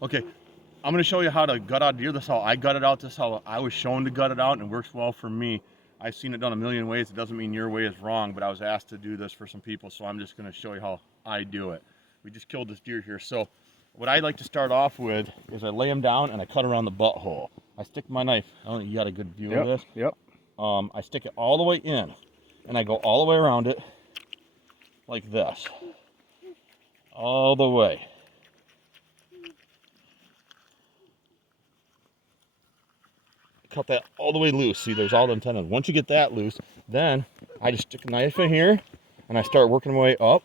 Okay, I'm going to show you how to gut out deer. This is how I gut it out. This is how I was shown to gut it out, and it works well for me. I've seen it done a million ways. It doesn't mean your way is wrong, but I was asked to do this for some people, so I'm just going to show you how I do it. We just killed this deer here. So what I like to start off with is I lay him down and I cut around the butthole. I stick my knife. I don't know, you got a good view of this? Yep. I stick it all the way in, and I go all the way around it like this. All the way. Cut that all the way loose. See, there's all the tendons. Once you get that loose, then I just stick a knife in here and I start working my way up.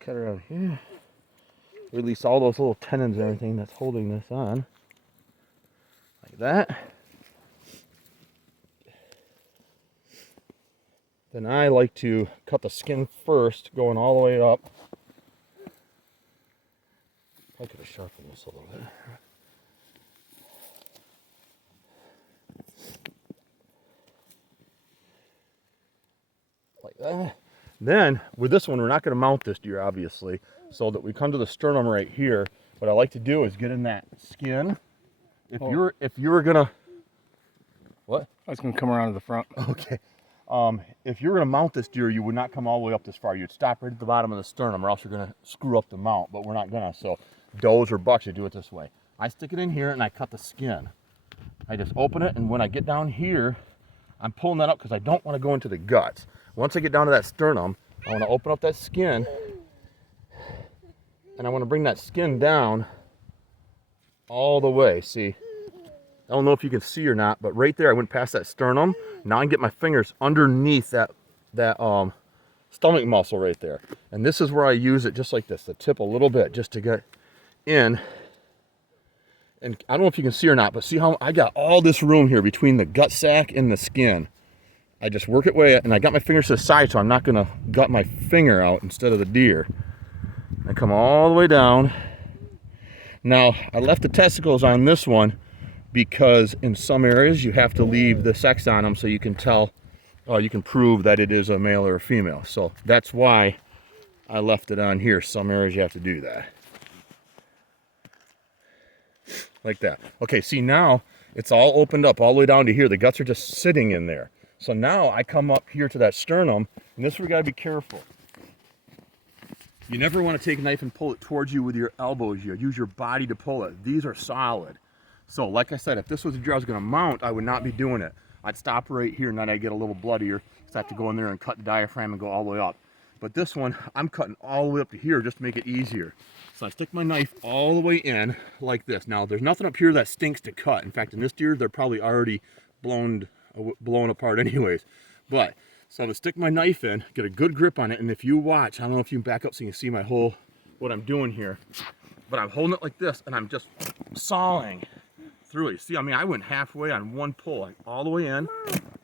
Cut around here. Release all those little tendons and everything that's holding this on. Like that. Then I like to cut the skin first, going all the way up. I could have sharpened this a little bit. Like that. Then, with this one, we're not going to mount this deer, obviously, so that we come to the sternum right here. What I like to do is get in that skin. If you were going to... What? I was going to come around to the front. Okay. If you're going to mount this deer, you would not come all the way up this far. You'd stop right at the bottom of the sternum, or else you're going to screw up the mount, but we're not going to. So, does or bucks, you do it this way. I stick it in here, and I cut the skin. I just open it, and when I get down here, I'm pulling that up because I don't want to go into the guts. Once I get down to that sternum, I want to open up that skin, and I want to bring that skin down all the way. See, I don't know if you can see or not, but right there I went past that sternum. Now I can get my fingers underneath that stomach muscle right there. And this is where I use it just like this, the tip a little bit just to get in. And I don't know if you can see or not, but see how I got all this room here between the gut sac and the skin. I just work it way, and I got my fingers to the side, so I'm not gonna gut my finger out instead of the deer. I come all the way down. Now, I left the testicles on this one because in some areas you have to leave the sex on them so you can tell, you can prove that it is a male or a female. So that's why I left it on here. Some areas you have to do that. Like that. Okay, see now it's all opened up all the way down to here. The guts are just sitting in there. So now I come up here to that sternum, and this is where we gotta be careful. You never want to take a knife and pull it towards you with your elbows. You use your body to pull it. These are solid. So like I said, if this was a deer I was gonna mount, I would not be doing it. I'd stop right here, and then I'd get a little bloodier, because I have to go in there and cut the diaphragm and go all the way up. But this one, I'm cutting all the way up to here just to make it easier. So I stick my knife all the way in like this. Now, there's nothing up here that stinks to cut. In fact, in this deer, they're probably already blown apart anyways. But so to stick my knife in, get a good grip on it, and if you watch, I don't know if you can back up so you can see my whole what I'm doing here, but I'm holding it like this and I'm just sawing through it. See, I mean, I went halfway on one pull, like all the way in,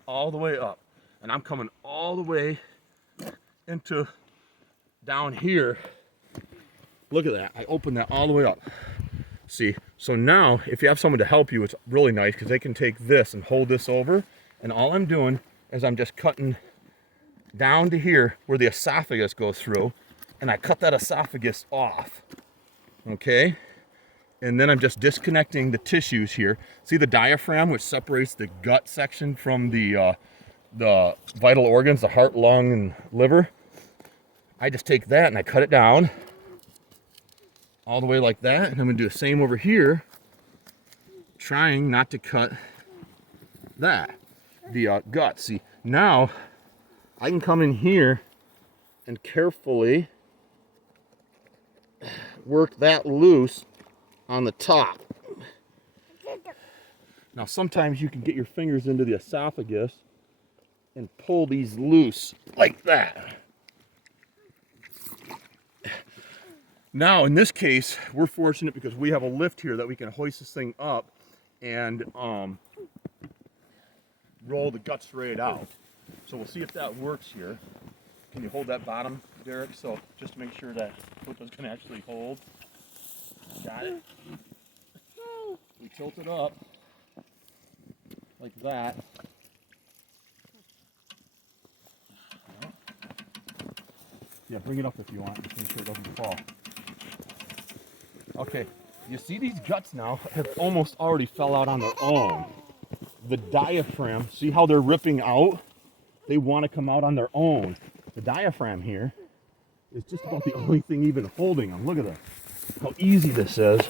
all the way up, and I'm coming all the way into down here. Look at that. I opened that all the way up. See, so now if you have someone to help you, it's really nice because they can take this and hold this over, and all I'm doing is I'm just cutting down to here where the esophagus goes through, and I cut that esophagus off. Okay, and then I'm just disconnecting the tissues here. See the diaphragm, which separates the gut section from the vital organs, the heart, lung, and liver. I just take that and I cut it down all the way like that, and I'm gonna do the same over here, trying not to cut that, the gut. See, now I can come in here and carefully work that loose on the top. Now sometimes you can get your fingers into the esophagus and pull these loose like that. Now in this case, we're fortunate because we have a lift here that we can hoist this thing up, and roll the guts right out. So we'll see if that works here. Can you hold that bottom, Derek? So just to make sure that foot can actually hold. Got it? We tilt it up like that. Yeah, bring it up if you want, just make sure it doesn't fall. Okay, you see these guts now have almost already fell out on their own. The diaphragm, see how they're ripping out? They want to come out on their own. The diaphragm here is just about the only thing even holding them. Look at that, how easy this is.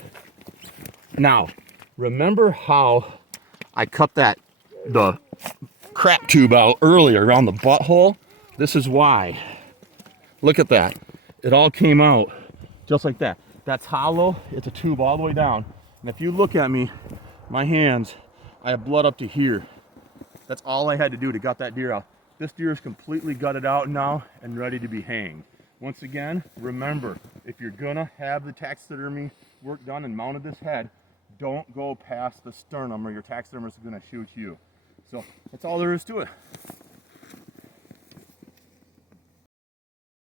Now, remember how I cut the crap tube out earlier around the butthole? This is why. Look at that. It all came out just like that. That's hollow. It's a tube all the way down. And if you look at me, my hands, I have blood up to here. That's all I had to do to gut that deer out. This deer is completely gutted out now and ready to be hanged. Once again, remember, if you're gonna have the taxidermy work done and mounted this head, don't go past the sternum or your taxidermist is gonna shoot you. So that's all there is to it.